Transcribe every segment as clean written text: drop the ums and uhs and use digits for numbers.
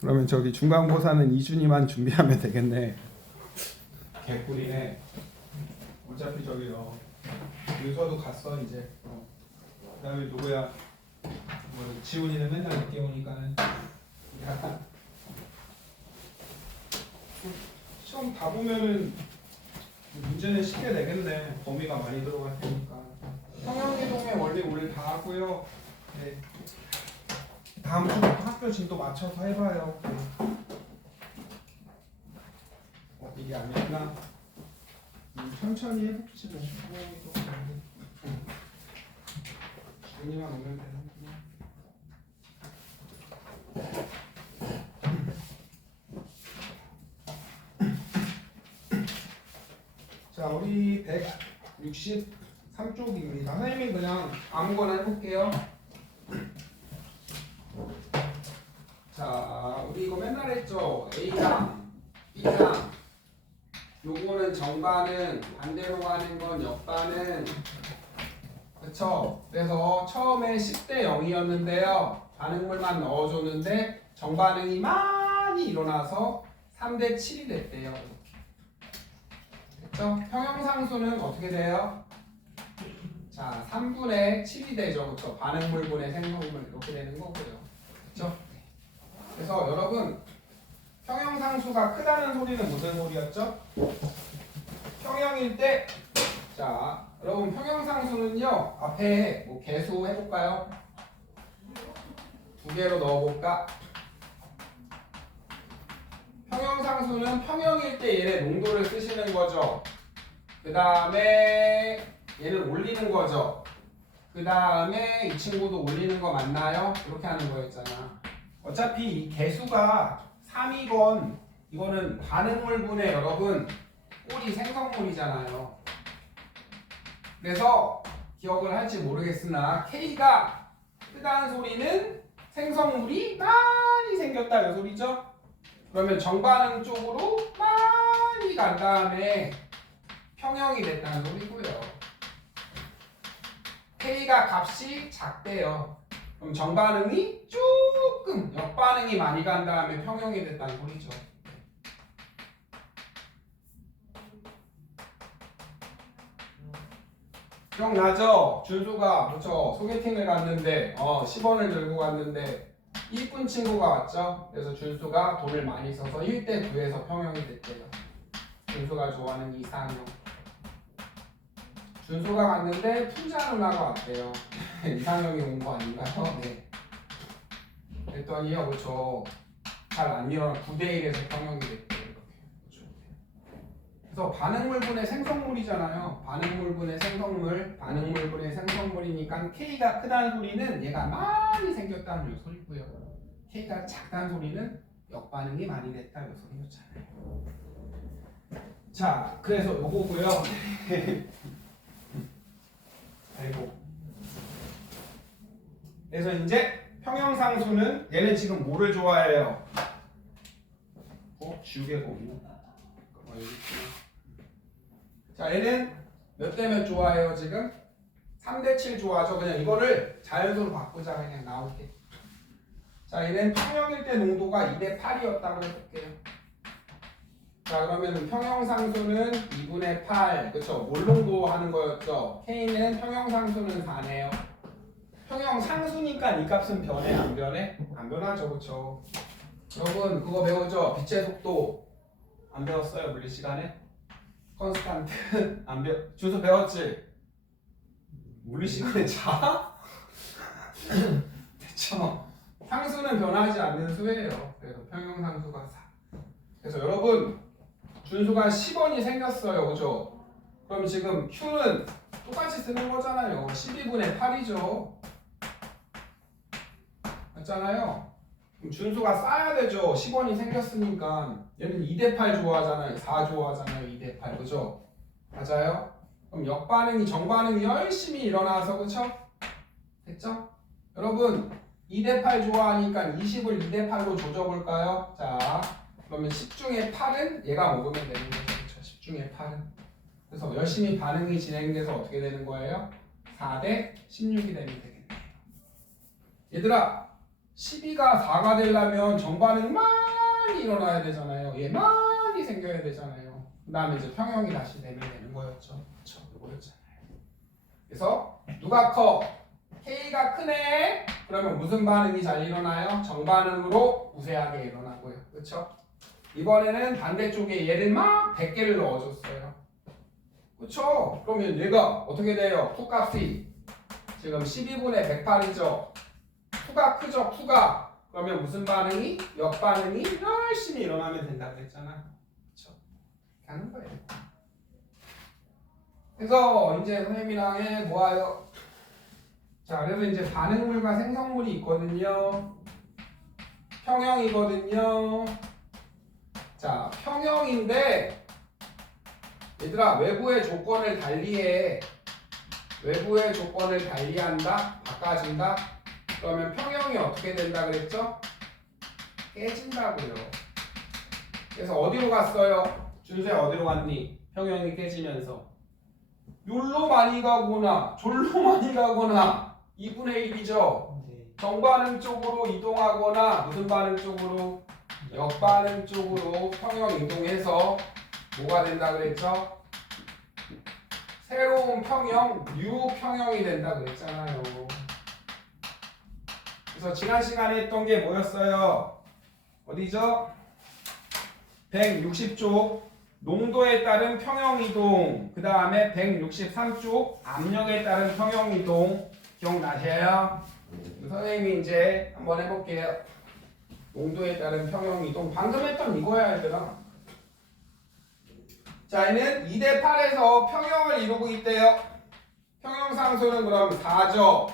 그러면 저기 중간고사는 이준이만 준비하면 되겠네. 개꿀이네. 어차피 저기요. 윤서도 갔어 이제. 그다음에 누구야? 뭐 지훈이는 맨날 늦게 오니까는 약간 시험 다 보면은 문제는 쉽게 내겠네. 범위가 많이 들어갈 테니까. 평형이동의 원리 오늘 다 하고요. 네. 다음 주 학교 진도 맞춰서 해봐요. 네. 이게 아니구나. 천천히 해봅시다. 준이만 오면 되는구나. 자, 우리 163쪽입니다. 선생님이 그냥 아무거나 해볼게요. 자, 우리 이거 맨날 했죠? A랑 B랑 요거는 정반응, 반대로 가는 건 역반응. 그쵸? 그래서 처음에 10대 0이었는데요. 반응물만 넣어줬는데 정반응이 많이 일어나서 3대 7이 됐대요. 그쵸? 평형상수는 어떻게 돼요? 자, 3분의 7이 되죠. 그쵸? 반응물분의 생성물 이렇게 되는 거고요. 그쵸? 그래서 여러분 평형상수가 크다는 소리는 무슨 소리였죠? 평형일 때, 자, 여러분 평형상수는요 앞에 뭐 개수 해볼까요? 두 개로 넣어볼까? 평형상수는 평형일 때 얘네 농도를 쓰시는 거죠. 그 다음에 얘를 올리는 거죠. 그 다음에 이 친구도 올리는 거 맞나요? 이렇게 하는 거였잖아. 어차피 이 개수가 3이건 이거는 반응물분의 여러분 꼴이 생성물이잖아요. 그래서 기억을 할지 모르겠으나 K가 크다는 소리는 생성물이 많이 생겼다 이 소리죠. 그러면 정반응 쪽으로 많이 간 다음에 평형이 됐다는 소리고요. K가 값이 작대요. 그럼 정반응이 조금 역반응이 많이 간 다음에 평형이 됐다는 소리죠. 기억나죠? 준수가 그렇죠. 소개팅을 갔는데 10원을 들고 갔는데 이쁜 친구가 왔죠. 그래서 준수가 돈을 많이 써서 1대 9에서 평형이 됐대요. 준수가 좋아하는 이상형. 준수가 갔는데 풍자 누나가 왔대요. 이상형이 온 거 아닌가요? 네. 그랬더니요, 그렇죠. 잘 안 일어나 9대 1에서 평형이 됐대요. 이렇게. 그래서 반응물분의 생성물이잖아요. 반응물분의 생성물, 반응물분의 생성물이니까 K가 크다는 소리는 얘가 많이 생겼다는 소리고요. K가 작다는 소리는 역반응이 많이 됐다 이 소리였잖아요. 자, 그래서 요거고요. 아이고. 그래서 이제 평형상수는 얘는 지금 뭐를 좋아해요? 지우개 거기. 자, 얘는 몇 대 몇 좋아해요 지금? 3대 7 좋아하죠. 그냥 이거를 자연수로 바꾸자 그냥 나올게. 자, 얘는 평형일 때 농도가 2대 8이었다고 해볼게요. 자, 그러면 평형상수는 2분의 8, 그쵸? 몰농도 하는 거였죠. K는 평형상수는 4네요. 평형상수니까 이 값은 변해, 안 변해? 안 변하죠, 그쵸? 여러분 그거 배우죠? 빛의 속도 안 배웠어요, 물리 시간에? 컨스탄트 안 배웠... 준수 배웠지? 물리 시간에 자? 그쵸? 상수는 변하지 않는 수예요. 그래서 평형상수가 4. 그래서 여러분 준수가 10원이 생겼어요, 그죠? 그럼 지금 Q는 똑같이 쓰는 거잖아요. 12분의 8이죠. 맞잖아요. 그럼 준수가 쌓아야 되죠. 10원이 생겼으니까. 얘는 2대 8 좋아하잖아요. 4 좋아하잖아요. 2대 8, 그죠? 맞아요? 그럼 역반응이 정반응이 열심히 일어나서, 그쵸? 됐죠? 여러분 2대 8 좋아하니까 20을 2대 8로 조져볼까요? 자, 그러면 10 중에 8은 얘가 먹으면 되는 거죠. 그쵸? 10 중에 8은. 그래서 열심히 반응이 진행돼서 어떻게 되는 거예요? 4대 16이 되면 되겠네요. 얘들아 12가 4가 되려면 정반응 많이 일어나야 되잖아요. 얘 많이 생겨야 되잖아요. 그 다음에 이제 평형이 다시 되면 되는 거였죠. 그쵸? 이거였잖아요. 그래서 누가 커? K가 크네? 그러면 무슨 반응이 잘 일어나요? 정반응으로 우세하게 일어나고요. 그쵸? 이번에는 반대쪽에 얘를 막 100개를 넣어줬어요. 그쵸? 그러면 얘가 어떻게 돼요? 투값이 지금 12분의 108이죠. 투가 크죠? 투가. 그러면 무슨 반응이? 역반응이 열심히 일어나면 된다고 했잖아. 그쵸? 이렇게 하는 거예요. 그래서 이제 선생님이랑 해 모아요. 자, 그래서 이제 반응물과 생성물이 있거든요. 평형이거든요. 자, 평형인데 얘들아 외부의 조건을 달리해. 외부의 조건을 달리한다? 바꿔준다? 그러면 평형이 어떻게 된다 그랬죠? 깨진다고요. 그래서 어디로 갔어요? 준수야 어디로 갔니? 평형이 깨지면서 욜로 많이 가거나 졸로 많이 가거나 2분의 1이죠. 정반응 쪽으로 이동하거나 무슨 반응 쪽으로? 역반응 쪽으로 평형 이동해서 뭐가 된다 그랬죠? 새로운 평형, 뉴 평형이 된다 그랬잖아요. 그래서 지난 시간에 했던 게 뭐였어요? 어디죠? 160쪽 농도에 따른 평형 이동, 그 다음에 163쪽 압력에 따른 평형 이동 기억나세요? 선생님이 이제 한번 해볼게요. 농도에 따른 평형 이동 방금 했던 이거야 얘들아. 자, 얘는 2대 8에서 평형을 이루고 있대요. 평형 상수는 그럼 4죠.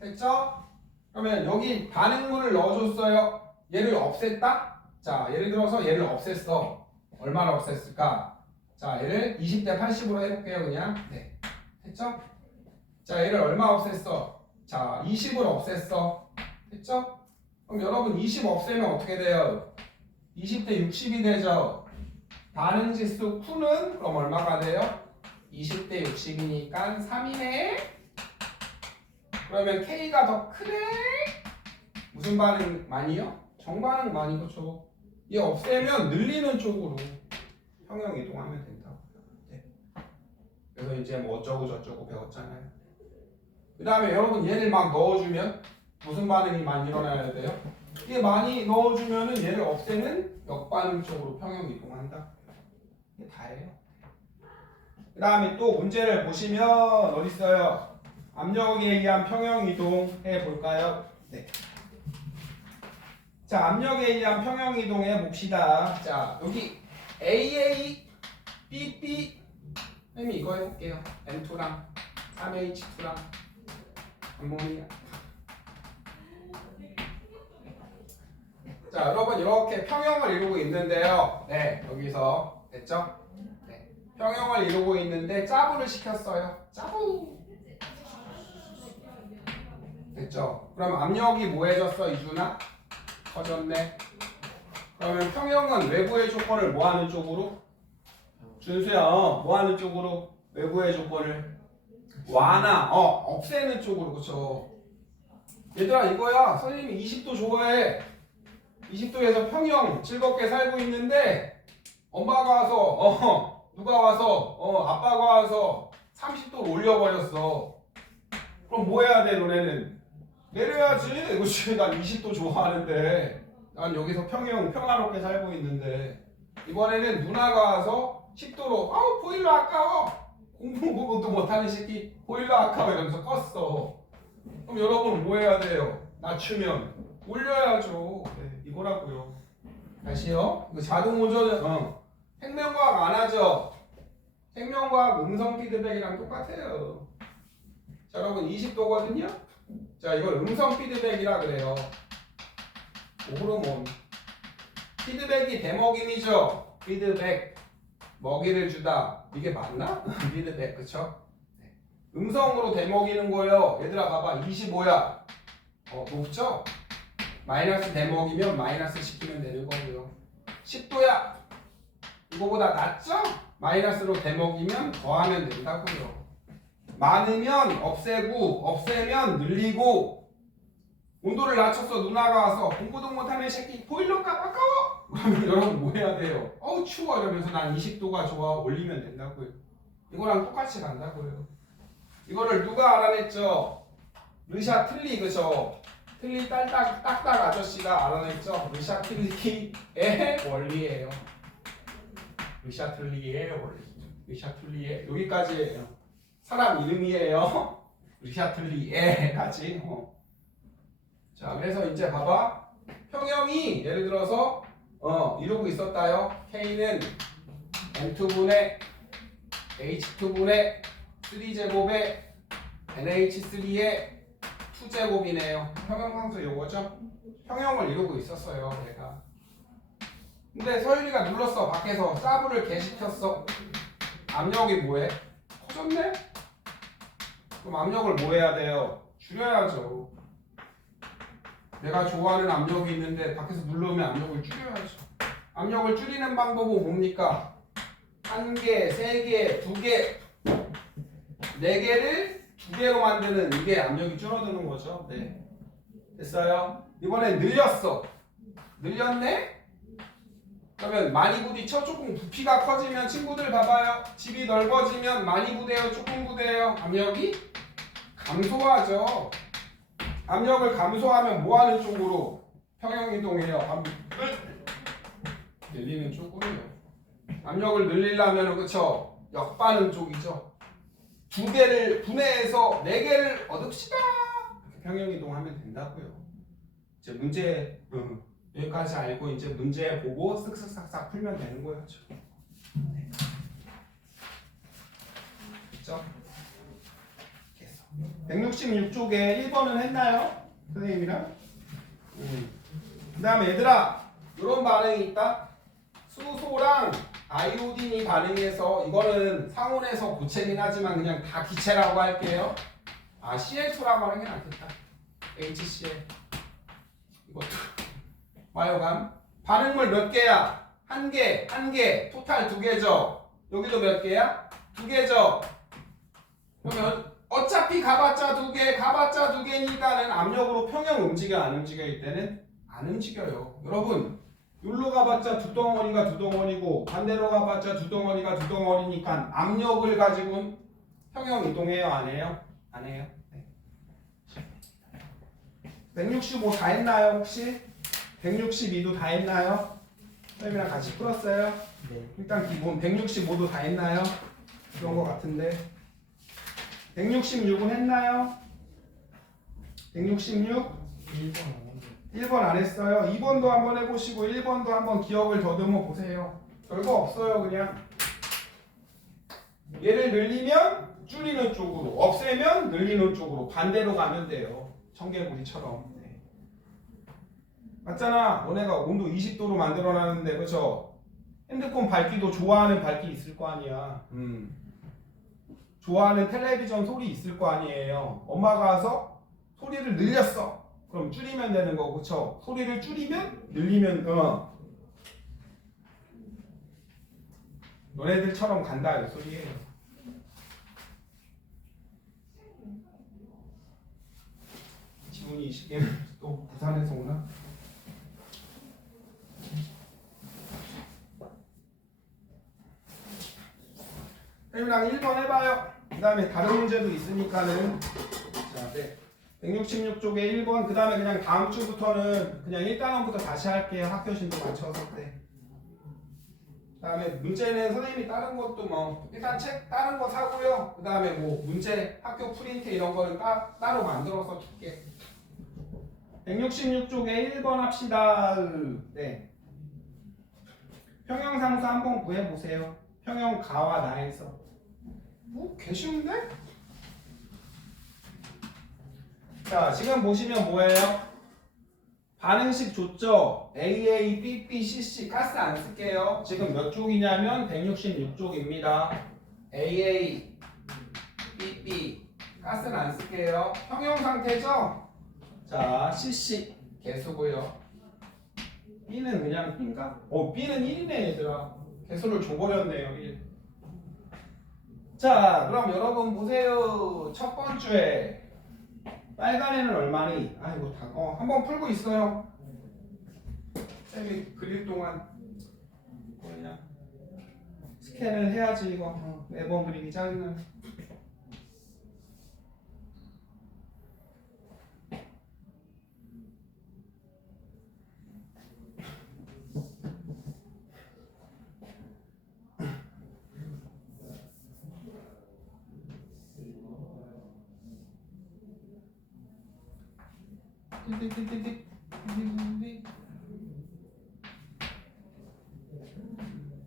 됐죠? 그러면 여기 반응물을 넣어줬어요. 얘를 없앴다? 자, 예를 들어서 얘를 없앴어. 얼마나 없앴을까? 자, 얘를 20대 80으로 해볼게요, 그냥. 네. 됐죠? 자, 얘를 얼마 없앴어? 자, 20을 없앴어. 됐죠? 그럼 여러분 20 없애면 어떻게 돼요? 20대 60이 되죠? 반응 지수 Q는 그럼 얼마가 돼요? 20대 60이니까 3이네? 그러면 K가 더 크네? 무슨 반응 많이요? 정반응 많이. 그렇죠. 얘 없애면 늘리는 쪽으로 평형 이동하면 된다고요. 네. 그래서 이제 뭐 어쩌고 저쩌고 배웠잖아요. 그 다음에 여러분 얘를 막 넣어주면 무슨 반응이 많이 일어나야 돼요? 얘 많이 넣어주면은 얘를 없애는 역반응 쪽으로 평형 이동한다. 이게 다예요. 그 다음에 또 문제를 보시면 어디 있어요? 압력에 의한 평형 이동 해볼까요? 네. 자, 압력에 의한 평형 이동해 봅시다. 자, 여기 AA, BP, 선생님이 이거 해볼게요. N2랑 3H2랑 암모니아. 자, 여러분 이렇게 평형을 이루고 있는데요. 네, 여기서 됐죠? 네, 평형을 이루고 있는데 짜부를 시켰어요. 짜부. 됐죠? 그럼 압력이 뭐해졌어, 이준아? 커졌네. 그러면 평형은 외부의 조건을 뭐하는 쪽으로? 준수야, 뭐하는 쪽으로? 외부의 조건을 완화, 없애는 쪽으로. 그쵸? 얘들아 이거야. 선생님이 20도 좋아해. 20도에서 평형 즐겁게 살고 있는데 엄마가 와서 누가 와서 아빠가 와서 30도로 올려버렸어. 그럼 뭐 해야 돼 너네는? 내려야지. 그치? 난 20도 좋아하는데 난 여기서 평화롭게 살고 있는데 이번에는 누나가 와서 10도로 보일러 아까워. 공부도 못하는 새끼 보일러 아까워 이러면서 껐어. 그럼 여러분 뭐 해야 돼요? 낮추면 올려야죠. 네, 이거라고요. 다시요. 이거 자동 오전 생명과학 안 하죠? 생명과학 음성 피드백이랑 똑같아요. 자, 여러분 20도거든요. 자, 이걸 음성 피드백이라 그래요. 호르몬. 피드백이 대먹임이죠. 피드백. 먹이를 주다. 이게 맞나? 피드백, 그쵸? 네. 음성으로 대먹이는 거예요. 얘들아 봐봐. 25야. 높죠? 마이너스 대먹이면 마이너스 시키면 되는 거고요. 10도야. 이거보다 낮죠? 마이너스로 대먹이면 더하면 된다고요. 많으면 없애고 없애면 늘리고 온도를 낮춰서 누나가 와서 공부도 못하는 새끼 보일러가 아까워! 그러면 여러분 뭐 해야 돼요? 어우 추워 이러면서 난 20도가 좋아 올리면 된다고요. 이거랑 똑같이 간다고요. 이거를 누가 알아냈죠? 르샤틀리 그죠? 틀리 딱딱 아저씨가 알아냈죠? 르샤틀리의 원리예요. 르샤틀리의 원리. 르샤틀리의 여기까지예요. 사람 이름이에요. 르샤틀리에까지. 자, 그래서 이제 봐봐. 평형이 예를 들어서 이러고 있었다요. K는 M2분의 H2분의 3제곱의 NH3의 2제곱이네요. 평형상수 요거죠? 평형을 이루고 있었어요, 내가. 근데 서율이가 눌렀어. 밖에서 사브를 개시켰어. 압력이 뭐해? 커졌네? 그럼 압력을 뭐 해야 돼요? 줄여야죠. 내가 좋아하는 압력이 있는데 밖에서 눌러오면 압력을 줄여야죠. 압력을 줄이는 방법은 뭡니까? 1개, 3개, 2개, 4개를 2개로 만드는 이게 압력이 줄어드는 거죠. 네. 됐어요? 이번엔 늘렸어. 늘렸네? 그러면 많이 부딪혀? 조금 부피가 커지면 친구들 봐봐요. 집이 넓어지면 많이 부대요? 조금 부대요? 압력이 감소하죠. 압력을 감소하면 뭐하는 쪽으로 평형이동해요? 늘리는 쪽으로요. 압력을 늘리려면 그쵸? 역반응 쪽이죠. 2개를 분해해서 4개를 얻읍시다. 평형이동하면 된다고요. 이제 문제 여기까지 알고 이제 문제 보고 쓱쓱싹싹 풀면 되는 거예요. 그렇죠? 166쪽에 1번은 했나요? 선생님이랑? 그 다음에 얘들아 이런 반응이 있다. 수소랑 아이오딘이 반응해서 이거는 상온에서 고체긴 하지만 그냥 다 기체라고 할게요. CL2라고 하는 게 낫겠다. HCl 이것도 와요감 반응물 몇 개야? 1개, 1개, 토탈 2개죠. 여기도 몇 개야? 2개죠. 그러면 어차피 가봤자 2개, 가봤자 2개니까는 압력으로 평형 움직여 안 움직여 이때는 안 움직여요. 여러분 여기로 가봤자 2덩어리가 2덩어리고 반대로 가봤자 2덩어리가 2덩어리니까 압력을 가지고는 평형 이동해요 안 해요? 안 해요. 네. 165 다 했나요 혹시? 162도 다 했나요? 선생님이랑 같이 풀었어요? 네. 일단 기본 165도 다 했나요? 그런 거 같은데 166은 했나요? 166? 1번 안 했어요. 2번도 한번 해보시고 1번도 한번 기억을 더듬어 보세요. 별거 없어요 그냥. 얘를 늘리면 줄이는 쪽으로, 없애면 늘리는 쪽으로 반대로 가면 돼요. 청개구리처럼. 네. 맞잖아. 너네가 온도 20도로 만들어놨는데 그쵸? 핸드폰 밝기도 좋아하는 밝기 있을 거 아니야. 좋아하는 텔레비전 소리 있을 거 아니에요. 엄마가 와서 소리를 늘렸어. 그럼 줄이면 되는 거 그쵸? 소리를 줄이면 늘리면 너네들처럼 간다 이 소리예요. 지훈이 이 시기에는 또 부산에서 오나? 쌤이랑 1번 해봐요. 그 다음에 다른 문제도 있으니까는 자, 네. 166쪽에 1번 그 다음에 그냥 다음 주부터는 그냥 1단원부터 다시 할게요. 학교신도 맞춰서 때. 그 다음에 문제는 선생님이 다른 것도 뭐 일단 책 다른 거 사고요. 그 다음에 뭐 문제 학교 프린트 이런 거는 따로 만들어서 줄게. 166쪽에 1번 합시다. 네. 평형상수 한번 구해보세요. 평형 가와 나에서 뭐 개쉬운데? 자 지금 보시면 뭐예요? 반응식 줬죠? AA, BP, CC 가스 안 쓸게요. 지금 몇 쪽이냐면 166쪽입니다. AA, BP 가스는 안 쓸게요. 평형 상태죠? 자 CC 개수고요. B는 그냥 B인가? B는 1이네 얘들아. 개수를 줘버렸네요 1. 자 그럼 여러분 보세요. 첫 번째 빨간 애는 얼마니? 아이고 한번 풀고 있어요. 쌤이 그릴 동안 그냥 스캔을 해야지 이거 매번 그리기 짜증나.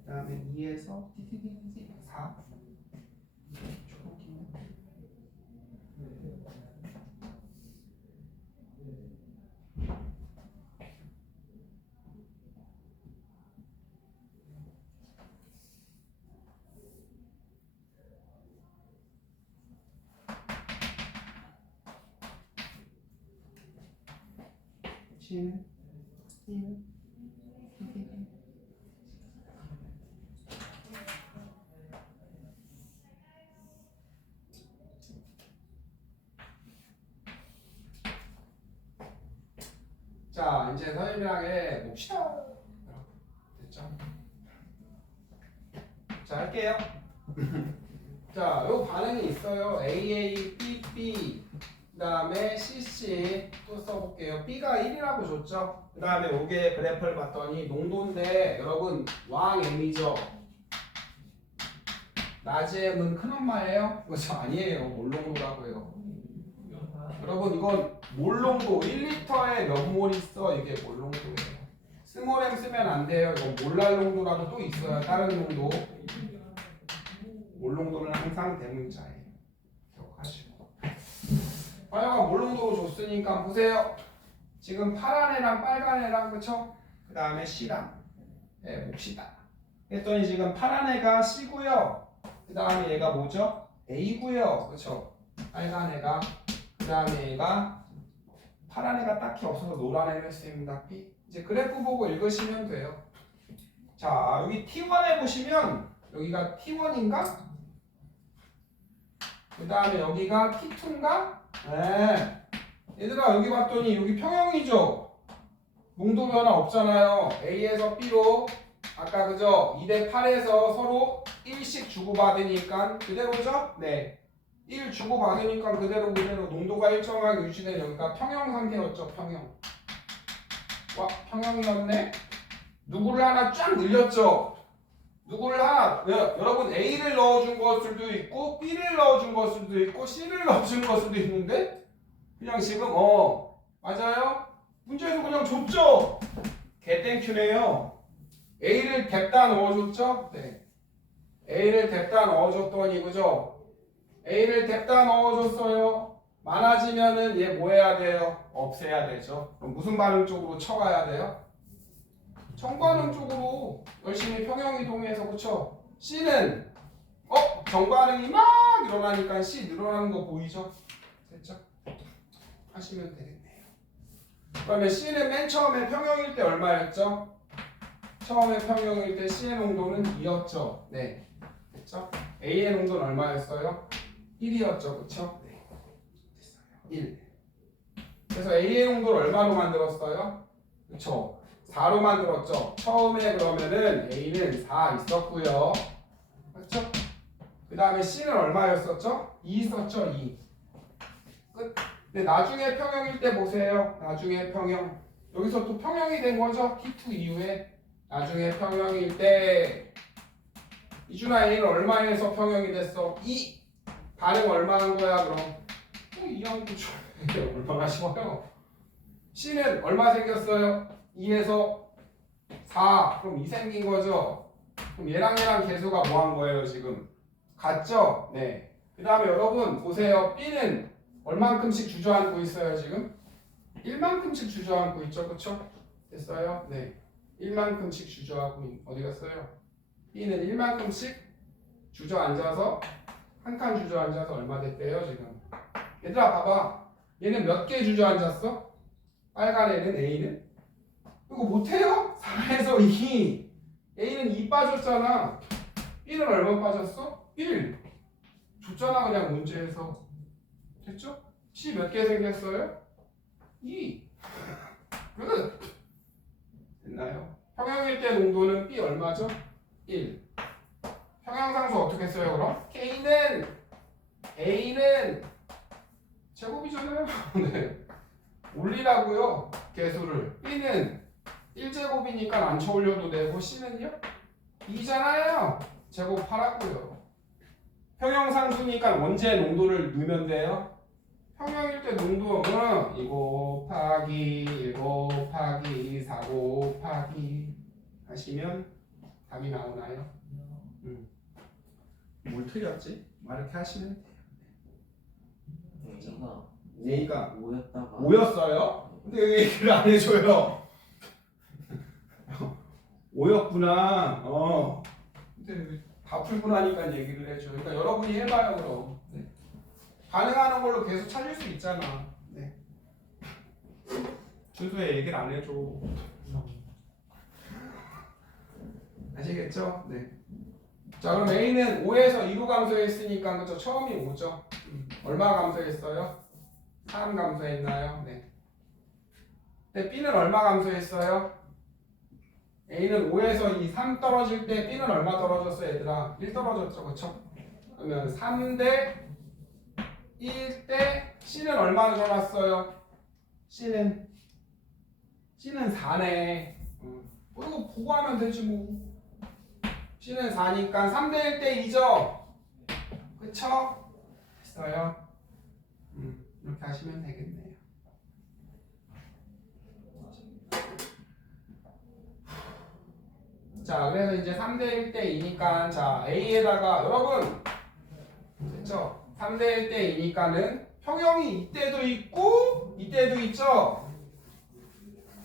그다음에 2에서 4 C는 자, 이제 선생님이랑 해봅시다. 됐죠? 자, 할게요. 자, 요 반응이 있어요. AA, BB, 그 다음에 CC 또 써볼게요. B가 1이라고 줬죠? 그 다음에 요게 그래프를 봤더니 농도인데 여러분 왕M이죠? 낮의 M은 큰엄마예요? 그렇죠? 아니에요. 몰농도라고요. 여러분 이건 몰농도 1리터에 몇 몰 있어? 이게 몰농도예요. 스몰 M 쓰면 안 돼요. 이건 몰랄 농도라고 또 있어요. 다른 농도. 몰농도는 항상 대문자예요. 기억하시고. 화요가 몰농도로 줬으니까 보세요. 지금 파란 애랑 빨간 애랑 그쵸? 그 다음에 C랑 봅시다. 했더니 지금 파란 애가 C고요. 그 다음에 얘가 뭐죠? A고요. 그쵸? 빨간 애가 그 다음에 얘가 파란 애가 딱히 없어서 노란 애를 쓰입니다. B. 이제 그래프 보고 읽으시면 돼요. 자, 여기 T1에 보시면 여기가 T1인가? 그 다음에 여기가 T2인가? 네. 얘들아 여기 봤더니 여기 평형이죠? 농도 변화 없잖아요. A에서 B로 아까 그죠? 2대8에서 서로 1씩 주고받으니까 그대로죠? 네. 1 주고받으니까 그대로 농도가 일정하게 유지되는 여기가 평형 상태였죠. 평형. 와 평형이었네? 누구를 하나 쫙 늘렸죠? 누구를 하나 여러분 A를 넣어준 것들도 있고 B를 넣어준 것들도 있고 C를 넣어준 것들도 있는데 그냥 지금 맞아요? 문제에서 그냥 줬죠? 개땡큐네요. A를 뎁다 넣어줬죠? 네. A를 뎁다 넣어줬더니 그죠? A를 뎁다 넣어줬어요. 많아지면은 얘 뭐 해야 돼요? 없애야 되죠. 그럼 무슨 반응 쪽으로 쳐가야 돼요? 정반응 쪽으로 열심히 평형이동해서 그쵸? C는 정반응이 막 일어나니까 C 늘어나는 거 보이죠? 됐죠? 하시면 되겠네요. 그러면 C는 맨 처음에 평형일 때 얼마였죠? 처음에 평형일 때 C의 농도는 2였죠? 네. 됐죠? A의 농도는 얼마였어요? 1이었죠. 그쵸? 네. 됐어요. 1. 그래서 A의 농도를 얼마로 만들었어요? 그쵸? 4로 만들었죠. 처음에 그러면은 A는 4 있었고요. 맞죠? 그 다음에 C는 얼마였었죠? 2 있었죠. 2. 끝. 근데 나중에 평형일 때 보세요. 나중에 평형. 여기서 또 평형이 된 거죠. T2 이후에. 나중에 평형일 때 이준아 A는 얼마에서 평형이 됐어? 2. 반응 얼마 한 거야 그럼? 2하고 얼마나 쉬워요? C는 얼마 생겼어요? 2에서 4. 그럼 2 생긴 거죠? 그럼 얘랑 개수가 뭐 한 거예요 지금? 같죠? 네. 그 다음에 여러분 보세요. B는 얼만큼씩 주저앉고 있어요 지금? 1만큼씩 주저앉고 있죠. 그쵸? 됐어요? 네. 1만큼씩 주저하고 어디 갔어요? B는 1만큼씩 주저앉아서 한 칸 주저앉아서 얼마 됐대요 지금? 얘들아 봐봐. 얘는 몇 개 주저앉았어? 빨간 애는 A는? 이거 못해요? 4에서 2. A는 2 빠졌잖아. B는 얼마 빠졌어? 1. 줬잖아 그냥 문제에서. 됐죠? C 몇 개 생겼어요? 2. 끝. 됐나요? 평형일 때 농도는 B 얼마죠? 1. 평형상수 어떻게 써요 그럼? A는 제곱이잖아요. 네. 올리라고요. 개수를. B는 1제곱이니까 안 쳐올려도 되고 C는요? 2잖아요. 제곱하라고요. 평형상수니까 언제 농도를 넣으면 돼요? 평형일 때 농도는 2 곱하기 1 곱하기 4 곱하기 하시면 답이 나오나요? 뭘 틀렸지? 막 이렇게 하시면 돼요. A가 5였다가 5였어요? 근데 왜 얘기를 안 해줘요? 5였구나. 근데 다 풀고 나니까 얘기를 해줘요. 그러니까 여러분이 해봐요 그럼. 네. 가능한 걸로 계속 찾을 수 있잖아. 네. 준수에 얘기를 안 해줘. 아시겠죠? 네. 자 그럼 A는 5에서 2로 감소했으니까 그죠? 처음이 5죠. 얼마 감소했어요? 3 감소했나요? 네. 근데 B는 얼마 감소했어요? A는 5에서 2, 3 떨어질 때 B는 얼마 떨어졌어요 얘들아? 1 떨어졌죠 그쵸? 그러면 3대 1대 C는 얼마 늘어났어요? C는 4네. 이거 보고 하면 되지 뭐. C는 4니까 3대 1대 2죠? 그쵸? 됐어요. 이렇게 하시면 되겠네요. 자, 그래서 이제 3대 1대 2니까 자, A에다가 여러분 됐죠? 3대 1대 2니까는 평형이 이때도 있고 이때도 있죠?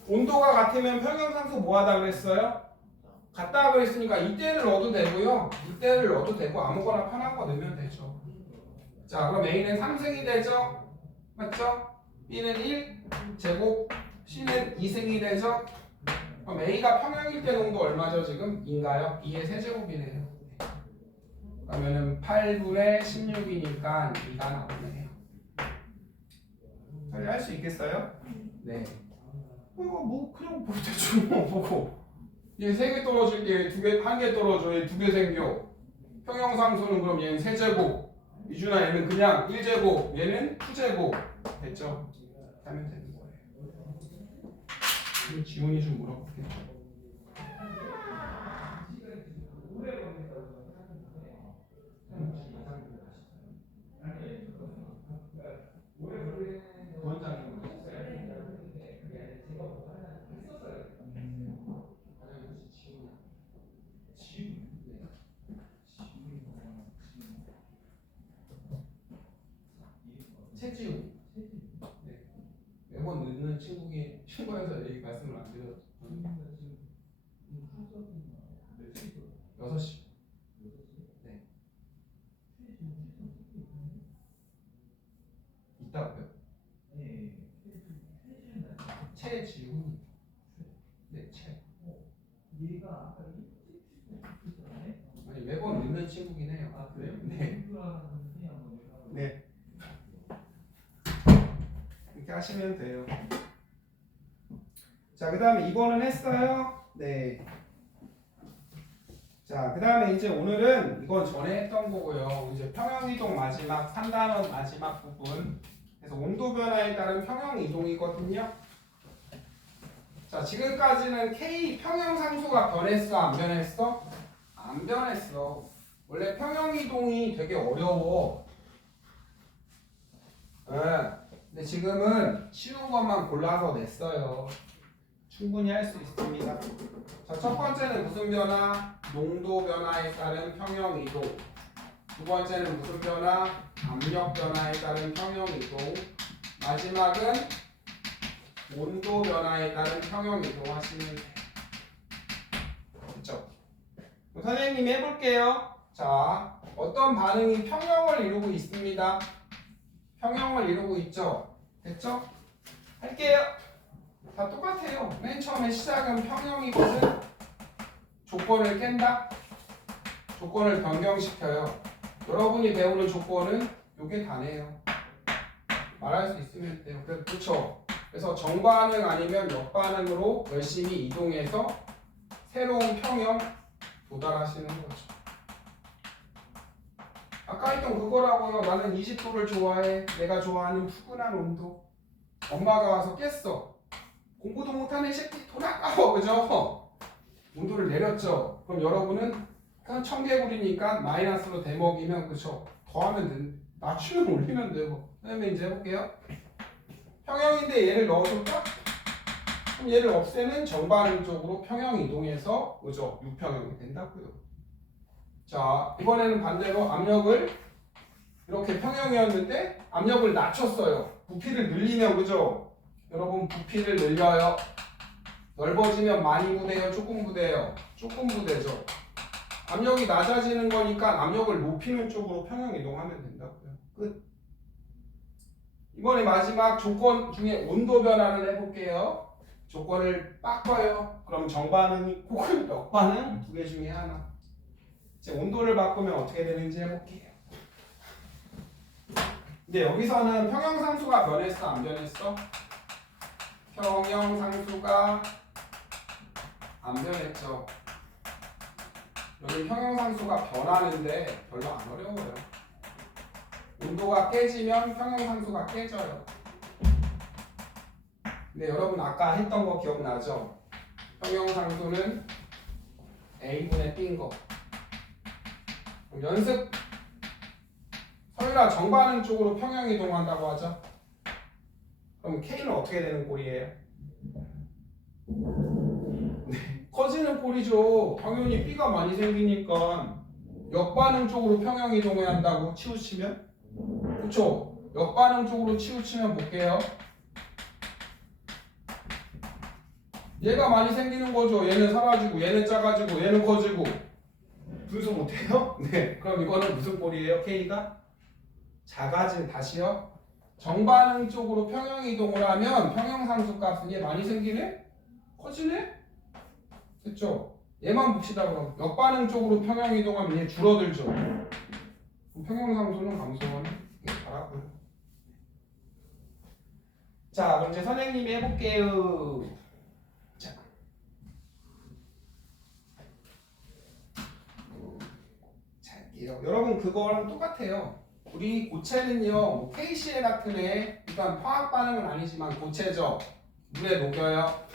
온도가 같으면 평형상수 뭐 하다 그랬어요? 같다 그랬으니까 이때를 넣어도 되고요. 이때를 넣어도 되고 아무거나 편한 거 넣으면 되죠. 자, 그럼 A는 3승이 되죠? 맞죠? B는 1 제곱, C는 2승이 되죠? 그럼 A가 평형일 때 농도 얼마죠 지금? 2인가요? 2의 세제곱이네요. 그러면은 8분의 16이니까 2가 나오네요. 처리할 수 있겠어요? 네. 이거 뭐 그냥 뭐 대충 보고 얘 3개 떨어질 때 2개, 1개 떨어져 얘 2개 생겨. 평형상수는 그럼 얘는 세제곱, 이준아 얘는 그냥 1제곱, 얘는 2제곱 됐죠? 하면 되는 거예요. 지훈이 좀 물어볼게. 부원장님 최지훈. 네. 매번 늦는 친구에서 얘기 말씀을 안 드렸죠. 6시. 네. 있다고요? 최지훈. 네, 최. 아니 매번 늦는 친구긴 해요. 아 그래요? 네. 네. 이렇게 하시면 돼요. 자, 그 다음에 2번은 했어요? 네. 자, 그 다음에 이제 오늘은 이건 전에 했던 거고요. 이제 평형이동 마지막 3단원 마지막 부분. 그래서 온도 변화에 따른 평형이동이거든요. 자, 지금까지는 K 평형상수가 변했어? 안 변했어? 안 변했어. 원래 평형이동이 되게 어려워. 네. 근데 지금은 쉬운 것만 골라서 냈어요. 충분히 할 수 있습니다. 자, 첫 번째는 무슨 변화? 농도 변화에 따른 평형 이동. 두 번째는 무슨 변화? 압력 변화에 따른 평형 이동. 마지막은 온도 변화에 따른 평형 이동 하시면 돼요. 됐죠? 선생님이 해볼게요. 자, 어떤 반응이 평형을 이루고 있습니다. 평형을 이루고 있죠? 됐죠? 할게요. 다 똑같아요. 맨 처음에 시작은 평형이거든. 조건을 깬다. 조건을 변경시켜요. 여러분이 배우는 조건은 요게 다네요. 말할 수 있으면 돼요. 그렇죠. 그래서 정반응 아니면 역반응으로 열심히 이동해서 새로운 평형 도달하시는 거죠. 아까 했던 그거라고요. 나는 20도를 좋아해. 내가 좋아하는 푸근한 온도. 엄마가 와서 깼어. 공부도 못하는 새끼 돈 아까워. 그죠? 온도를 내렸죠. 그럼 여러분은 그냥 1000개불이니까 마이너스로 대먹이면 그쵸? 더하면 된 낮추면 올리면 되고. 그다음에 이제 해볼게요. 평형인데 얘를 넣어줄까? 그럼 얘를 없애면 정반응 쪽으로 평형 이동해서 그죠? 유평형이 된다고요. 자, 이번에는 반대로 압력을 이렇게 평형이었는데 압력을 낮췄어요. 부피를 늘리면 그죠? 여러분 부피를 늘려요. 넓어지면 많이 부대요? 조금 부대요? 조금 부대죠. 압력이 낮아지는 거니까 압력을 높이는 쪽으로 평형 이동하면 된다고요. 끝. 이번에 마지막 조건 중에 온도 변화를 해볼게요. 조건을 바꿔요. 그럼 정반응 혹은 역반응 두 개 중에 하나. 이제 온도를 바꾸면 어떻게 되는지 해볼게요. 근데 여기서는 평형상수가 변했어? 안 변했어? 평형상수가 안 변했죠. 여기 평형상수가 변하는데 별로 안 어려워요. 온도가 깨지면 평형상수가 깨져요. 근데 여러분 아까 했던 거 기억나죠? 평형상수는 A분의 B인 거. 연습 서유라 정반응 쪽으로 평형 이동한다고 하죠. 그럼 K는 어떻게 되는 꼴이에요? 네, 커지는 꼴이죠. 당연히 B가 많이 생기니까 역반응 쪽으로 평형 이동해야 한다고 치우치면? 그쵸? 역반응 쪽으로 치우치면 볼게요. 얘가 많이 생기는 거죠. 얘는 사라지고 얘는 작아지고 얘는 커지고. 분수 못해요? 네. 그럼 이거는 무슨 꼴이에요? K가? 작아진 다시요. 정반응 쪽으로 평형 이동을 하면 평형상수 값은 얘 많이 생기네? 커지네? 됐죠? 얘만 봅시다 그럼. 역반응 쪽으로 평형 이동하면 얘 줄어들죠. 그럼 평형상수는 감소하는 게 바라고요. 자, 그럼 이제 선생님이 해볼게요. 자. 자, 할게요. 여러분 그거랑 똑같아요. 우리 고체는요, 뭐 KCl 같은 애, 일단 화학 반응은 아니지만 고체죠. 물에 녹여요.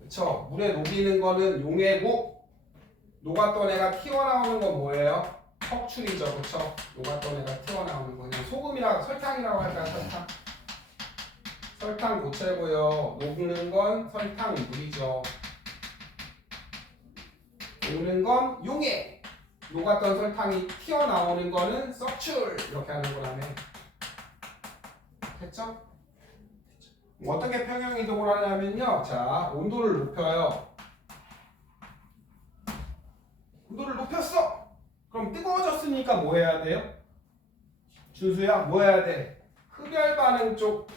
그쵸? 물에 녹이는 거는 용해고, 녹았던 애가 튀어나오는 건 뭐예요? 석출이죠. 그쵸? 녹았던 애가 튀어나오는 거. 그냥 소금이라고, 설탕이라고 할까요? 설탕. 설탕 고체고요. 녹는 건 설탕 물이죠. 녹는 건 용해. 녹았던 설탕이 튀어나오는 거는 석출. 이렇게 하는 거라며. 됐죠? 어떻게 평형 이동을 하냐면요. 자, 온도를 높여요. 온도를 높였어. 그럼 뜨거워졌으니까 뭐 해야 돼요? 준수야, 뭐 해야 돼? 흡열 반응 쪽.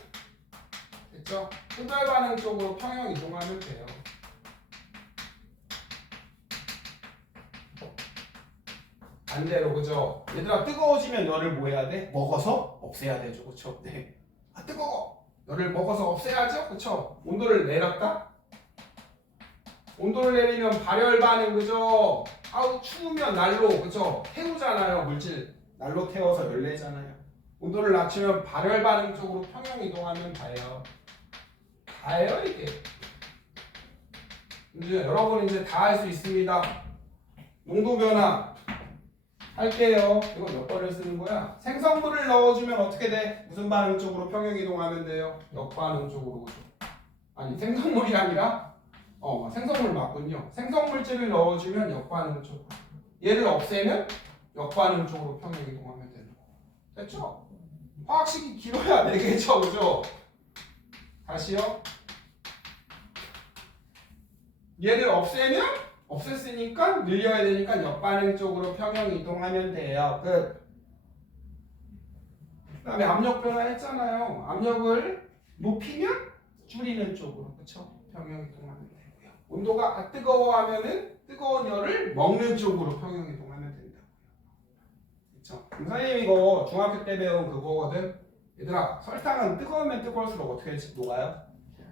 됐죠? 흡열 반응 쪽으로 평형 이동하면 돼요. 반대로 그죠? 얘들아 뜨거워지면 열을 뭐 해야 돼? 먹어서 없애야 되죠. 그쵸? 네. 아 뜨거워. 열을 먹어서 없애야죠. 그쵸? 온도를 내렸다. 온도를 내리면 발열 반응 그죠? 아우 추우면 난로 그죠? 태우잖아요. 물질 난로 태워서 열 내잖아요. 온도를 낮추면 발열 반응 쪽으로 평형 이동하면 다예요. 다예요 이게. 이제 여러분 이제 다 할 수 있습니다. 농도 변화 할게요. 이거 몇 번을 쓰는 거야? 생성물을 넣어주면 어떻게 돼? 무슨 반응 쪽으로 평형 이동하면 돼요? 역반응 쪽으로 그죠? 아니 생성물이 아니라 생성물 맞군요. 생성물질을 넣어주면 역반응 쪽으로. 얘를 없애면 역반응 쪽으로 평형 이동하면 되는 거. 됐죠? 화학식이 길어야 4개죠, 그죠? 다시요. 얘를 없애면 없앴으니까 늘려야 되니까 역반응 쪽으로 평형 이동하면 돼요. 끝. 그 다음에 압력 변화했잖아요. 압력을 높이면 줄이는 쪽으로 그쵸? 평형 이동하면 되고요. 온도가 뜨거워하면은 뜨거운 열을 먹는 쪽으로 평형 이동하면 된다고요. 그쵸? 그럼 선생님 이거 중학교 때 배운 그거거든. 얘들아, 설탕은 뜨거우면 뜨거울수록 어떻게 녹아요?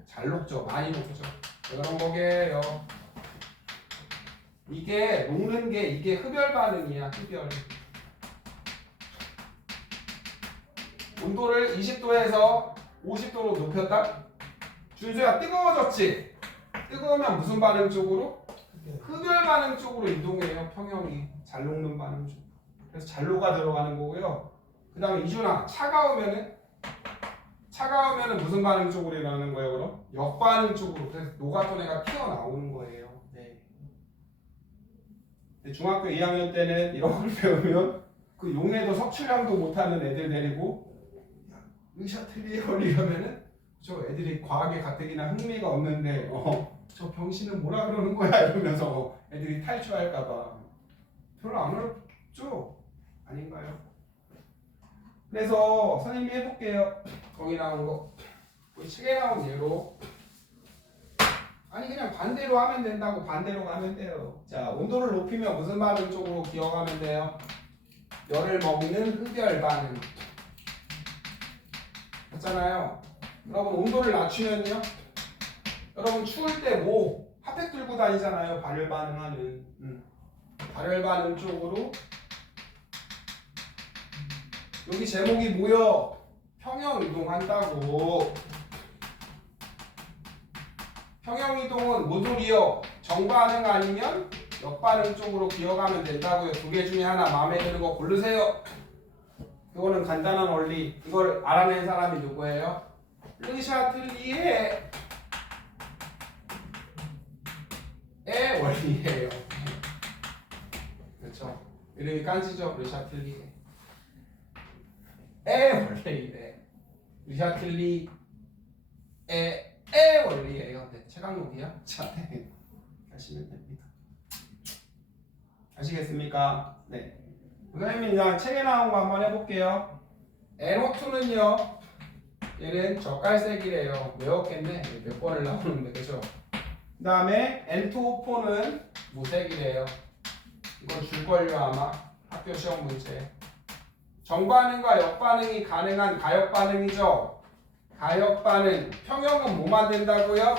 잘 녹죠. 많이 녹죠. 그런 거게요. 이게 녹는 게 이게 흡열 반응이야. 흡열. 온도를 20도에서 50도로 높였다? 준수야 뜨거워졌지? 뜨거우면 무슨 반응 쪽으로? 흡열 반응 쪽으로 이동해요. 평형이. 잘 녹는 반응 쪽. 그래서 잔로가 들어가는 거고요. 그 다음에 이준아 차가우면은 무슨 반응 쪽으로 일어나는 거예요? 그럼? 역반응 쪽으로. 그래서 녹았던 애가 튀어나오는 거예요. 네. 근데 중학교 2학년 때는 이런 걸 배우면 그 용해도 석출량도 못하는 애들 데리고 의샤틀리에를 이러면은 저 애들이 과학에 가뜩이나 흥미가 없는데 저 병신은 뭐라 그러는 거야 이러면서 애들이 탈출할까봐 별로 안 어렵죠? 아닌가요? 그래서 선생님이 해볼게요. 거기 나온 거 우리 책에 나온 예로 아니 그냥 반대로 하면 된다고. 반대로 가면 돼요. 자, 온도를 높이면 무슨 반응 쪽으로 기억하면 돼요? 열을 먹는 흡열 반응 맞잖아요. 여러분 온도를 낮추면요 여러분 추울 때 뭐 핫팩 들고 다니잖아요. 발열 반응하는 발열 반응 쪽으로. 여기 제목이 뭐요? 평형 이동한다고. 평형 이동은 뭔 소리요? 정반응 아니면 역반응 쪽으로 기억하면 된다고요. 두 개 중에 하나 마음에 드는 거 고르세요. 이거는 간단한 원리. 이걸 알아낸 사람이 누구예요? 르샤틀리에의 원리예요. 그렇죠? 이름이 깐지죠? 르샤틀리에. 원리래. 르샤틀리의 원리예요. 네, 최강록이야. 자, 네. 하시면 됩니다. 아시겠습니까? 네. 선생님이 이제 책에 나온 거 한번 해볼게요. NO2는요. 얘는 젓갈색이래요. 외웠겠네. 몇 번을 나오는데 그죠? 그 다음에 N2O4는 무색이래요. 이건 줄걸요 아마. 학교 시험 문제. 정반응과 역반응이 가능한 가역반응이죠. 가역반응. 평형은 뭐만 된다고요?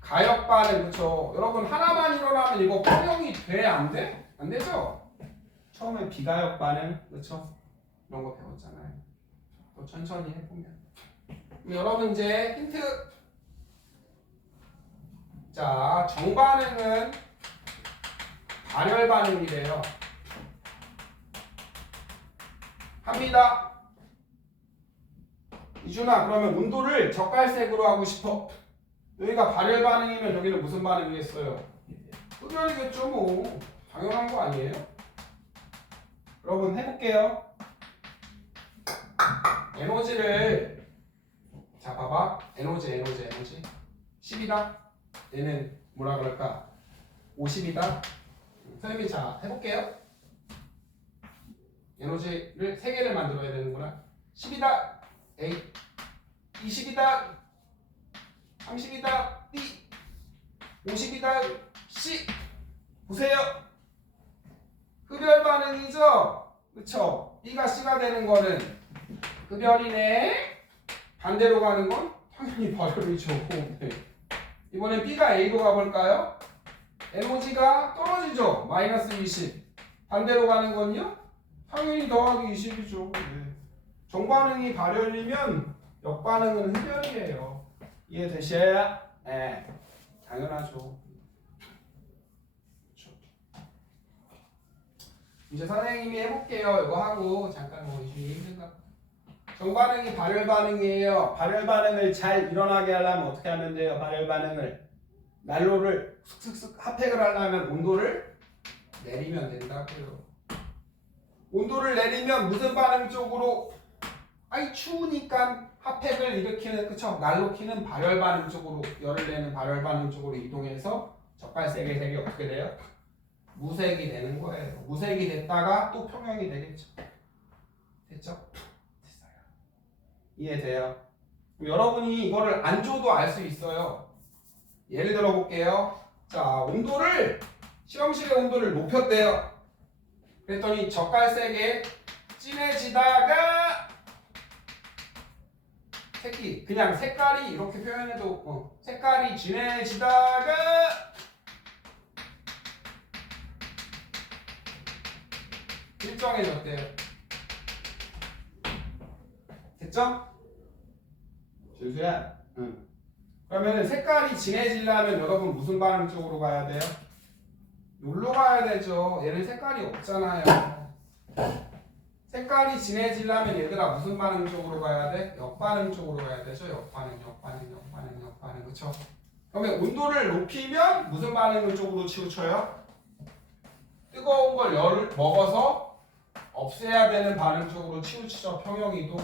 가역반응. 그쵸? 여러분 하나만 일어나면 이거 평형이 돼? 안 돼? 안 되죠? 처음에 비가역반응. 그쵸? 이런 거 배웠잖아요. 또 천천히 해보면. 여러분 이제 힌트. 자, 정반응은 발열 반응이래요. 합니다. 이준아, 그러면 온도를 젓갈색으로 하고 싶어. 여기가 발열 반응이면 여기는 무슨 반응이겠어요? 흡열이겠죠, 뭐. 당연한 거 아니에요? 여러분 해볼게요. 에너지를 자 봐봐. 에너지 10이다. 얘는 뭐라 그럴까? 50이다. 선생님이 자 해볼게요. 에너지를 3개를 만들어야 되는구나. 10이다. A 20이다. 30이다. B 50이다. C 보세요. 흡열 반응이죠? 그쵸? B가 C가 되는 거는 흡열이네. 반대로 가는 건 당연히 발열이죠. 네. 이번엔 B가 A로 가볼까요? 에너지가 떨어지죠. 마이너스 20. 반대로 가는 건요? 당연히 더하기 20이죠. 네. 정반응이 발열이면 역반응은 흡열이에요. 이해되셔요? 네. 당연하죠. 그렇죠. 이제 선생님이 해볼게요. 이거 하고 잠깐 뭐 힘든가? 정반응이 발열 반응이에요. 발열 반응을 잘 일어나게 하려면 어떻게 하면 돼요? 발열 반응을 난로를 슥슥슥 핫팩을 하려면 온도를 내리면 된다고요. 온도를 내리면 무슨 반응 쪽으로? 아이 추우니까 핫팩을 일으키는 그쵸? 난로 키는 발열 반응 쪽으로 열을 내는 발열 반응 쪽으로 이동해서 젓갈색의 색이 어떻게 돼요? 무색이 되는 거예요. 무색이 됐다가 또 평형이 되겠죠. 됐죠? 됐어요. 이해돼요? 여러분이 이거를 안 줘도 알 수 있어요. 예를 들어 볼게요. 자, 온도를 시험실의 온도를 높였대요. 그랬더니 젓갈색에 진해지다가 그냥 색깔이 이렇게 표현해도 색깔이 진해지다가 일정해졌대요. 됐죠? 준수야? 응. 그러면 색깔이 진해지려면 여러분 무슨 반응 쪽으로 가야 돼요? 여기로 가야 되죠. 얘는 색깔이 없잖아요. 색깔이 진해지려면 얘들아 무슨 반응 쪽으로 가야 돼? 역반응 쪽으로 가야 되죠. 역반응. 그쵸? 그러면 온도를 높이면 무슨 반응 쪽으로 치우쳐요? 뜨거운 걸 열을 먹어서 없애야 되는 반응 쪽으로 치우치죠. 평형이도.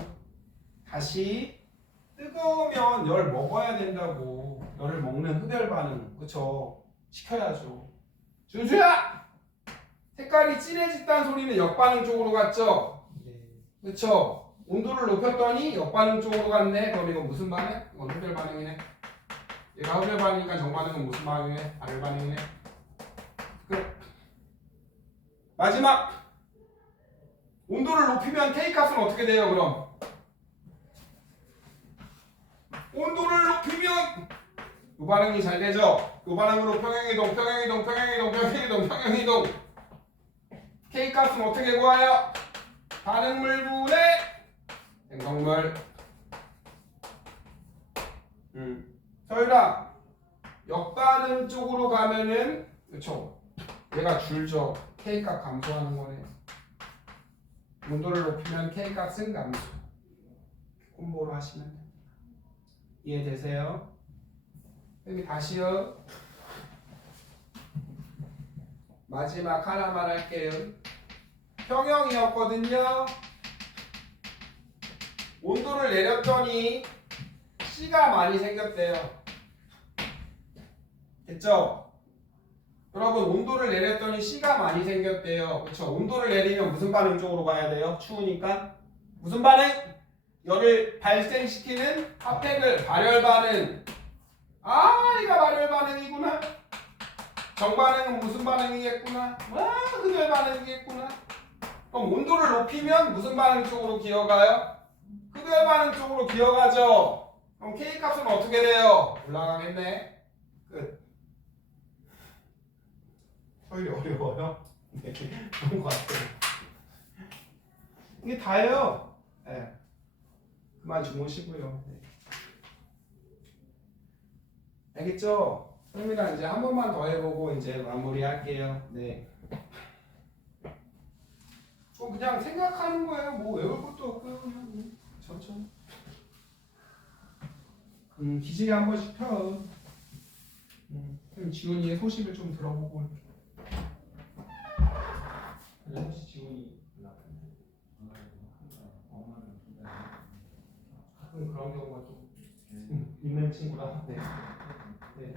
다시 뜨거우면 열 먹어야 된다고. 열을 먹는 흡열 반응. 그쵸? 시켜야죠. 준수야! 색깔이 진해졌다는 소리는 역반응 쪽으로 갔죠? 네. 그쵸? 온도를 높였더니 역반응 쪽으로 갔네. 그럼 이거 무슨 반응? 이건 흡열 반응이네. 얘가 흡열 반응이니까 정반응은 무슨 반응이네? 발열 반응이네. 끝. 마지막! 온도를 높이면 K값은 어떻게 돼요, 그럼? 온도를 높이면 이 반응이 잘 되죠? 이 반응으로 평행이동. K값은 어떻게 구해요? 반응물분의 생성물. 서율아, 역반응 쪽으로 가면은 그쵸? 얘가 줄죠. K값 감소하는 거네. 온도를 높이면 K값은 감소. 콤보로 하시면 됩니다. 이해되세요? 여기 다시요. 마지막 하나만 할게요. 평형이었거든요. 온도를 내렸더니 C가 많이 생겼대요. 됐죠? 여러분 온도를 내렸더니 C가 많이 생겼대요. 그쵸? 온도를 내리면 무슨 반응 쪽으로 가야 돼요? 추우니까. 무슨 반응? 열을 발생시키는 핫팩을 발열 반응. 이거 발열 반응이구나. 정반응은 무슨 반응이겠구나. 흡열 반응이겠구나. 그럼 온도를 높이면 무슨 반응 쪽으로 기어가요? 흡열 반응 쪽으로 기어가죠. 그럼 K 값은 어떻게 돼요? 올라가겠네. 끝. 서율이 어려워요? 네, 그런 것 같아요. 이게 다예요. 네. 그만 주무시고요. 네. 알겠죠? 선생님이랑 이제 한 번만 더 해보고 이제 마무리할게요. 네. 그냥 생각하는 거예요. 뭐 외울 것도 없고요. 그냥 천천히. 기지개 한 번씩 펴. 그럼 지훈이의 소식을 좀 들어보고. 그래? 지훈이 가끔 그런 경우가 좀 있는 친구라. 네. 네.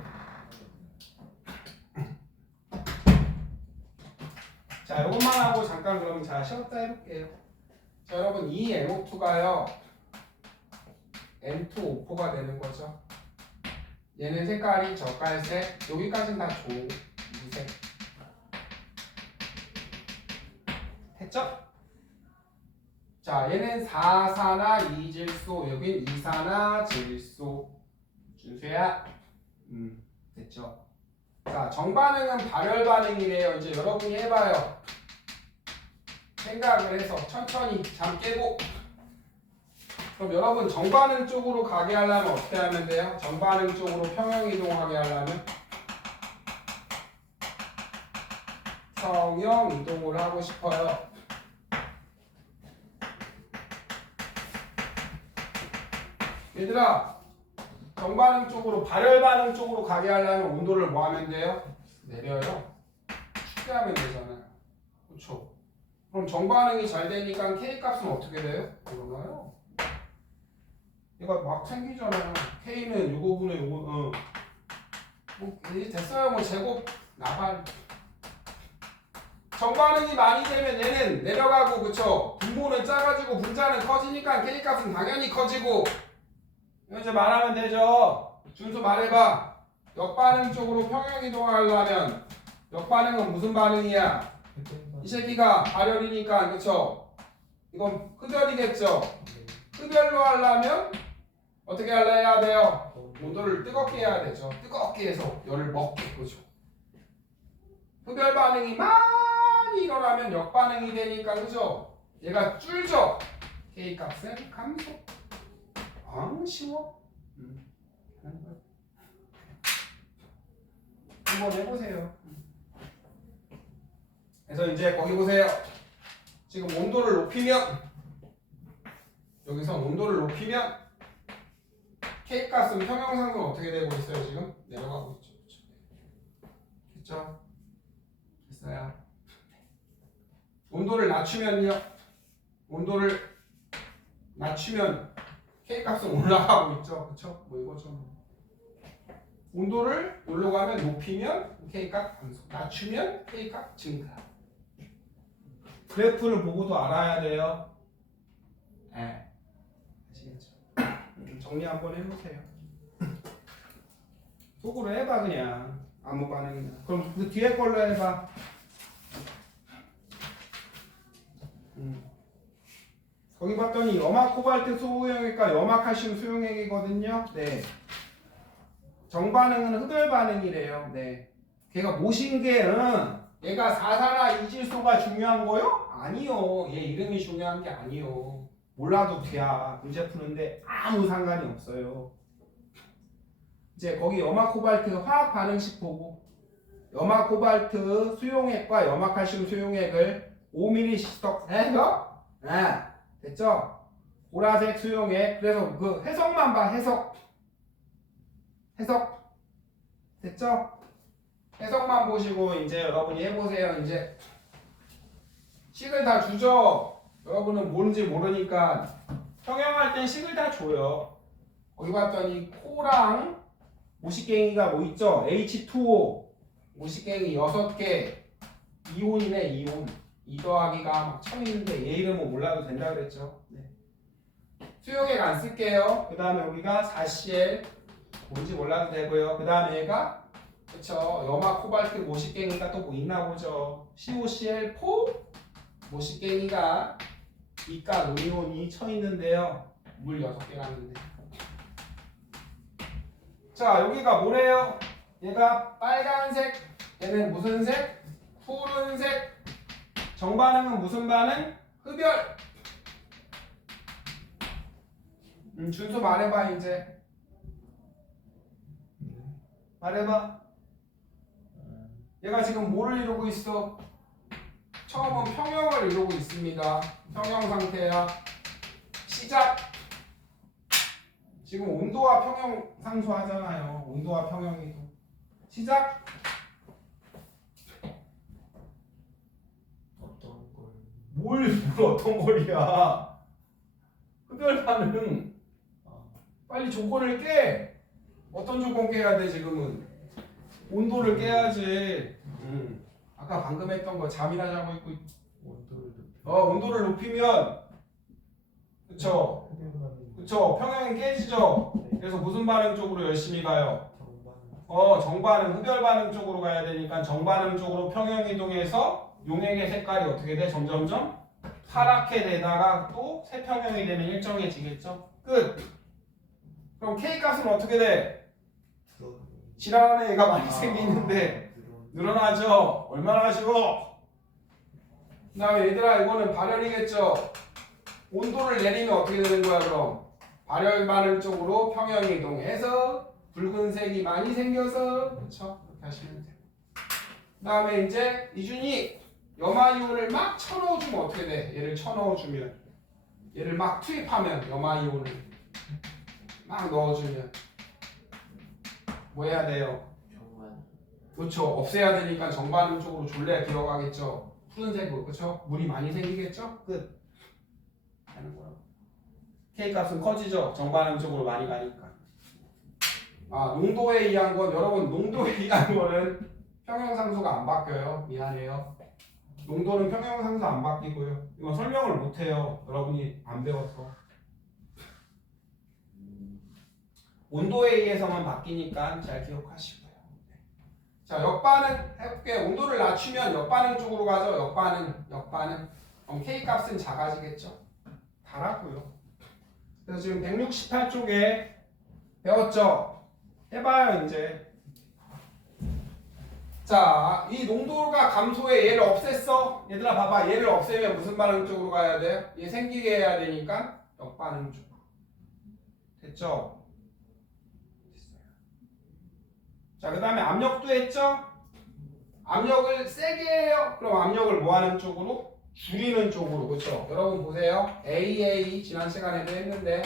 자, 이것만 하고 잠깐 그럼 자 쉬었다 해볼게요. 자, 여러분 이 NO2가요 N2O4가 되는 거죠. 얘는 색깔이 젓갈색, 여기까지는 다 조무색. 됐죠? 자, 얘는 4산화 2질소, 여긴 2산화 질소. 준수야. 됐죠? 자, 정반응은 발열 반응이래요. 이제 여러분이 해봐요. 생각을 해서 천천히 잠 깨고. 그럼 여러분 정반응 쪽으로 가게 하려면 어떻게 하면 돼요? 정반응 쪽으로 평형 이동하게 하려면 평형 이동을 하고 싶어요. 얘들아, 정반응 쪽으로 발열 반응 쪽으로 가게 하려면 온도를 뭐 하면 돼요? 내려요. 춥게 하면 되잖아요. 그렇죠? 그럼 정반응이 잘 되니까 K 값은 어떻게 돼요? 올라가요. 얘가 막 생기잖아요. K는 요거분의 요거, 뭐 이제 됐어요. 뭐 제곱 나발. 정반응이 많이 되면 얘는 내려가고, 그쵸? 분모는 작아지고 분자는 커지니까 K 값은 당연히 커지고. 이거 이제 말하면 되죠. 준수 말해봐. 역반응 쪽으로 평형 이동하려면 역반응은 무슨 반응이야? 이 새끼가 발열이니까 그쵸? 이건 흡열이겠죠? 흡열로 하려면 어떻게 해야 돼요? 온도를 뜨겁게 해야 되죠. 뜨겁게 해서 열을 먹게. 그죠? 흡열 반응이 많이 일어나면 역반응이 되니까 그죠? 얘가 줄죠? K 값은 감소. 쉬워. 한번 해보세요. 그래서 이제 거기 보세요. 지금 온도를 높이면 여기서 온도를 높이면 K 값은 평형상은 어떻게 되고 있어요? 지금 내려가고 있죠. 됐죠? 됐어요. 온도를 낮추면요. 온도를 낮추면 K 값은 올라가고 있죠. 그렇죠? 뭐 이거죠. 온도를 올라가면 높이면 K 값 감소, 낮추면 K 값 증가. 그래프를 보고도 알아야 돼요. 네. 아시겠죠? 정리 한번 해보세요. 속으로 해봐 그냥 아무 반응이나. 그럼 그 뒤에 걸로 해봐. 거기 봤더니 염화 코발트 소유형이니까 염화 칼슘 수용액이거든요. 네. 정반응은 흡열 반응이래요. 네. 걔가 모신 게 얘가 사산화 이질소가 중요한 거요? 아니요. 얘 이름이 중요한 게 아니요. 몰라도 돼야 문제 푸는데 아무 상관이 없어요. 이제 거기 염화 코발트 화학 반응식 보고 염화 코발트 수용액과 염화 칼슘 수용액을 5ml씩 해서 됐죠? 보라색 수용액. 그래서 그 해석만 봐. 해석 됐죠? 해석만 보시고 이제 여러분이 해보세요. 이제 식을 다 주죠. 여러분은 뭔지 모르니까 평형할 땐 식을 다 줘요. 거기 봤더니 코랑 모식갱이가 뭐 있죠? H2O 모식갱이 6개 이온이네. 이온 2 더하기가 막 쳐있는데 얘 이름은 몰라도 된다 그랬죠. 네. 수용액 안 쓸게요. 그 다음에 여기가 4CL 뭔지 몰라도 되고요. 그 다음에 얘가 그쵸 염화 코발트 모식갱이가 또 뭐 있나 보죠. COCl4 모식갱이가 이가 노이온이 쳐있는데요. 물 6개라는데. 자 여기가 뭐래요? 얘가 빨간색. 얘는 무슨 색? 푸른색. 정반응은 무슨 반응? 흡열. 준수 말해봐 이제. 말해봐. 얘가 지금 뭐를 이루고 있어? 처음은 평형을 이루고 있습니다. 평형 상태야. 시작. 지금 온도와 평형 상수하잖아요. 온도와 평형이. 시작. 뭘 어떤 거리야? 흡열 반응. 빨리 조건을 깨. 어떤 조건 깨야 돼 지금은? 온도를 깨야지. 아까 방금 했던 거 잠이나 자고 있고. 온도를 높이면 그쵸? 평형이 깨지죠. 그래서 무슨 반응 쪽으로 열심히 가요? 정반응 흡열 반응 쪽으로 가야 되니까 정반응 쪽으로 평형 이동해서 용액의 색깔이 어떻게 돼? 점점점 파랗게 되다가 또 세평형이 되면 일정해지겠죠? 끝. 그럼 K 값은 어떻게 돼? 지랄하는 애가 많이 생기는데 늘어나죠? 얼마나 쉬워? 그 다음에 얘들아 이거는 발열이겠죠? 온도를 내리면 어떻게 되는 거야 그럼? 발열 반응 쪽으로 평형 이동해서 붉은색이 많이 생겨서 그렇죠? 그렇게 하시면 돼요. 그 다음에 이제 이준이 염화이온을 막 쳐넣어주면 어떻게 돼? 얘를 쳐넣어주면 얘를 막 투입하면 염화이온을 막 넣어주면 뭐 해야 돼요? 그렇죠. 없애야 되니까 정반응 쪽으로 졸래 기어가겠죠. 푸른색으로 그렇죠? 물이 많이 생기겠죠? 끝. 하는 거야. K 값은 커지죠. 정반응 쪽으로 많이 가니까. 농도에 의한 건 여러분 농도에 의한 거는 평형상수가 안 바뀌어요. 미안해요. 농도는 평형상수 안 바뀌고요. 이건 설명을 못 해요. 여러분이 안 배워서. 온도에 의해서만 바뀌니까 잘 기억하시고요. 자, 역반응 해볼게요. 온도를 낮추면 역반응 쪽으로 가죠. 역반응. 그럼 K 값은 작아지겠죠. 다라고요. 그래서 지금 168쪽에 배웠죠. 해봐요 이제. 자, 이 농도가 감소해 얘를 없앴어. 얘들아 봐봐. 얘를 없애면 무슨 반응 쪽으로 가야 돼요? 얘 생기게 해야 되니까 역반응 쪽. 됐죠? 됐어요. 자, 그 다음에 압력도 했죠? 압력을 세게 해요. 그럼 압력을 뭐 하는 쪽으로? 줄이는 쪽으로. 그렇죠? 여러분 보세요. AA 지난 시간에도 했는데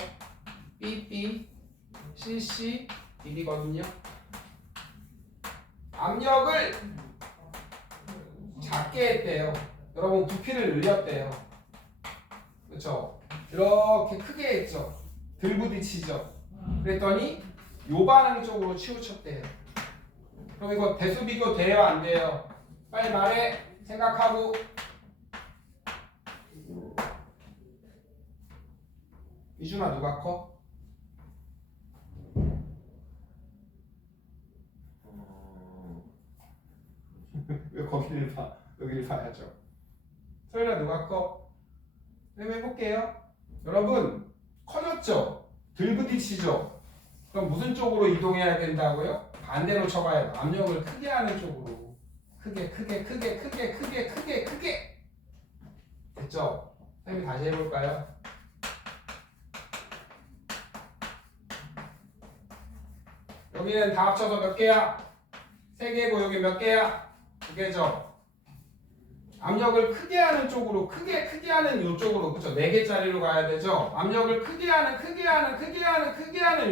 BB, CC, BB거든요. 압력을 작게 했대요. 여러분 부피를 늘렸대요. 그렇죠? 이렇게 크게 했죠. 들 부딪히죠. 그랬더니 요 반응 쪽으로 치우쳤대요. 그럼 이거 대수 비교 돼요 안 돼요? 빨리 말해. 생각하고. 이준아 누가 커? 왜 거기를 봐? 여기를 봐야죠. 소연아 누가 커? 그럼 해볼게요. 여러분 커졌죠? 들부딪히죠? 그럼 무슨 쪽으로 이동해야 된다고요? 반대로 쳐가야 돼. 압력을 크게 하는 쪽으로. 크게. 됐죠? 선생님 다시 해볼까요? 여기는 다 합쳐서 몇 개야? 3개고 여기 몇 개야? 2개죠? 압력을 크게 하는 쪽으로 크게 하는 이쪽으로 그쵸? 4개짜리로 가야 되죠? 압력을 크게 하는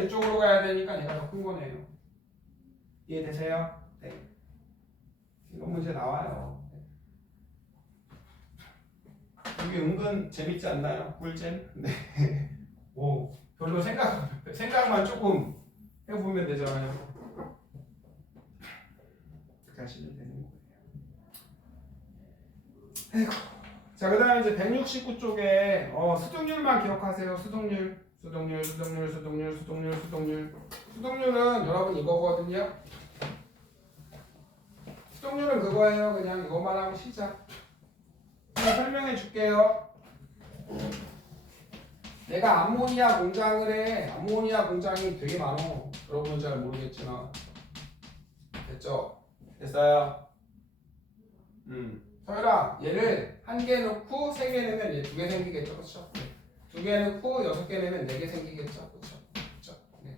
이쪽으로 가야 되니까 얘가 더 큰 거네요. 이해되세요? 네. 이런 문제 나와요. 이게 은근 재밌지 않나요? 꿀잼? 네. 뭐 별로 생각만 조금 해보면 되잖아요. 그렇게 하시면 되는 거예요. 아이고. 자, 그 다음에 이제 169쪽에 수동률만 기억하세요. 수동률은 여러분 이거거든요. 수동률은 그거예요. 그냥 이것만 하고 시작. 제가 설명해 줄게요. 내가 암모니아 공장을 해. 암모니아 공장이 되게 많어. 여러분은 잘 모르겠지만. 됐죠? 됐어요? 서열아, 얘를 1개 넣고 3개 넣으면 얘 2개 생기겠죠? 그렇죠? 2개 넣고 6개 넣으면 4개 생기겠죠? 그렇죠? 네.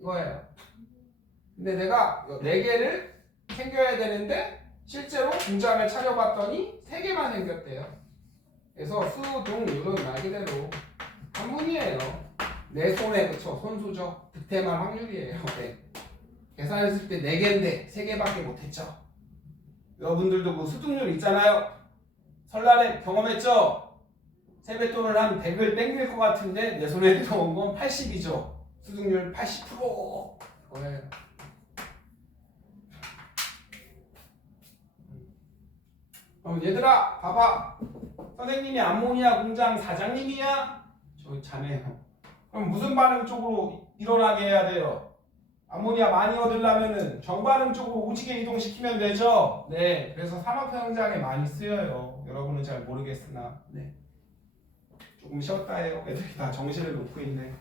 이거예요. 근데 내가 4개를 생겨야 되는데 실제로 공장을 차려봤더니 3개만 생겼대요. 그래서 수동률은 말 그대로 한문이에요. 내 손에, 그쵸? 손수죠? 득템할 확률이에요. 네. 계산했을 때 4개인데 3개밖에 못했죠. 여러분들도 그 수득률 있잖아요. 설날에 경험했죠? 세뱃돈을 한 100을 땡길 것 같은데 내 손에 들어온 건 80이죠. 수득률 80%. 그거예요. 그럼 얘들아 봐봐. 선생님이 암모니아 공장 사장님이야? 저 자네요. 그럼 무슨 반응 쪽으로 일어나게 해야 돼요? 암모니아 많이 얻으려면은 정반응 쪽으로 오지게 이동시키면 되죠? 네. 그래서 산업 현장에 많이 쓰여요. 여러분은 잘 모르겠으나. 네. 조금 쉬었다 해요. 애들이 다 정신을 놓고 있네.